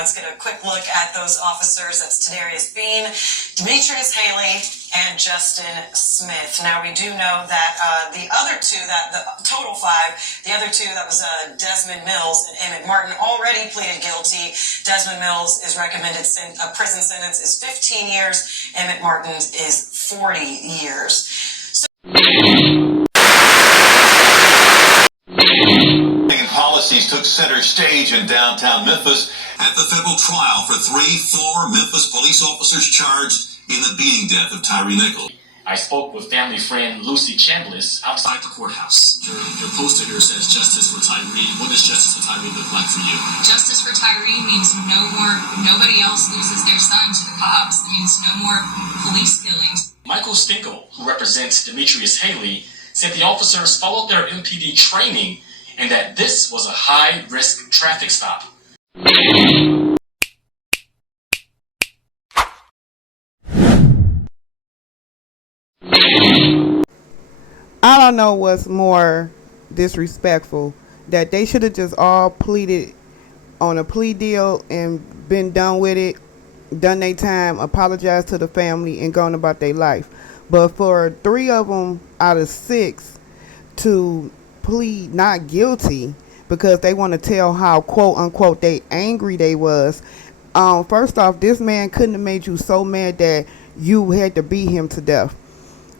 Let's get a quick look at those officers. That's Tadarius Bean, Demetrius Haley, and Justin Smith. Now, we do know that the other two, that the total five, the other two, that was Desmond Mills and Emmett Martin, already pleaded guilty. Desmond Mills is recommended prison sentence is 15 years. Emmett Martin is 40 years. Policies took center stage in downtown Memphis at the federal trial for three former Memphis police officers charged in the beating death of Tyre Nichols. I spoke with family friend Lucy Chambliss outside the courthouse. Your poster here says justice for Tyre. What does justice for Tyre look like for you? Justice for Tyre means nobody else loses their son to the cops. It means no more police killings. Michael Stinkle, who represents Demetrius Haley, said the officers followed their MPD training and that this was a high-risk traffic stop. I don't know what's more disrespectful, that they should have just all pleaded on a plea deal and been done with it, done their time, apologized to the family, and gone about their life. But for 3 of them out of 6 to plead not guilty because they want to tell how quote unquote they angry they was. First off, this man couldn't have made you so mad that you had to beat him to death.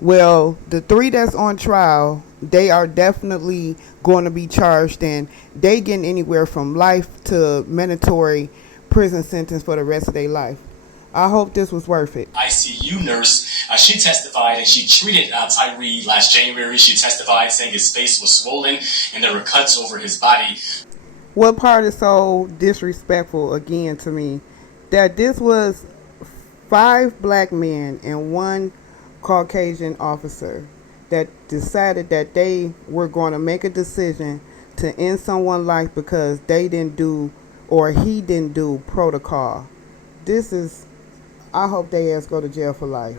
Well, the 3 that's on trial, they are definitely going to be charged, and they getting anywhere from life to mandatory prison sentence for the rest of their life. I hope this was worth it. ICU nurse, she testified and she treated Tyre last January. She testified saying his face was swollen and there were cuts over his body. What part is so disrespectful again to me? That this was 5 black men and 1 Caucasian officer that decided that they were going to make a decision to end someone's life because they didn't do, or he didn't do, protocol. I hope they ass go to jail for life.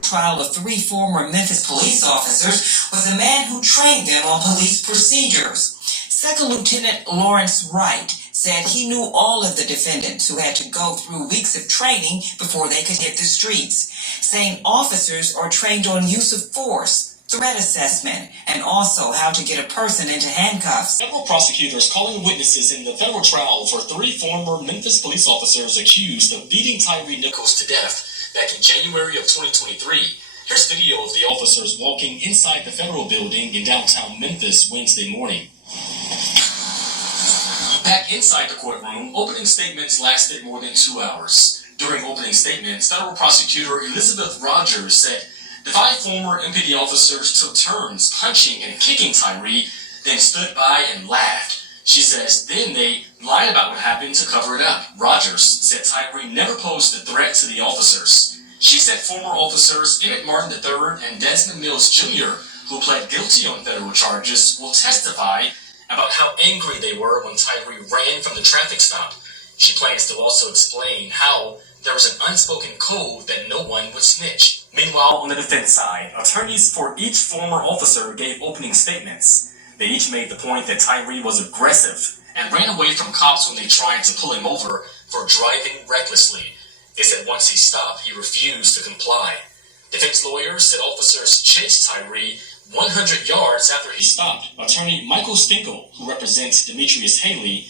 Trial of 3 former Memphis police officers was a man who trained them on police procedures. Second Lieutenant Lawrence Wright said he knew all of the defendants who had to go through weeks of training before they could hit the streets, saying officers are trained on use of force, threat assessment, and also how to get a person into handcuffs. Several prosecutors calling witnesses in the federal trial for 3 former Memphis police officers accused of beating Tyre Nichols to death back in January of 2023. Here's video of the officers walking inside the federal building in downtown Memphis Wednesday morning. Back inside the courtroom, opening statements lasted more than 2 hours. During opening statements, federal prosecutor Elizabeth Rogers said the 5 former MPD officers took turns punching and kicking Tyre, then stood by and laughed. She says then they lied about what happened to cover it up. Rogers said Tyre never posed a threat to the officers. She said former officers Emmett Martin III and Desmond Mills Jr., who pled guilty on federal charges, will testify about how angry they were when Tyre ran from the traffic stop. She plans to also explain how there was an unspoken code that no one would snitch. Meanwhile, on the defense side, attorneys for each former officer gave opening statements. They each made the point that Tyre was aggressive and ran away from cops when they tried to pull him over for driving recklessly. They said once he stopped, he refused to comply. Defense lawyers said officers chased Tyre 100 yards after he stopped. Attorney Michael Stinkle, who represents Demetrius Haley,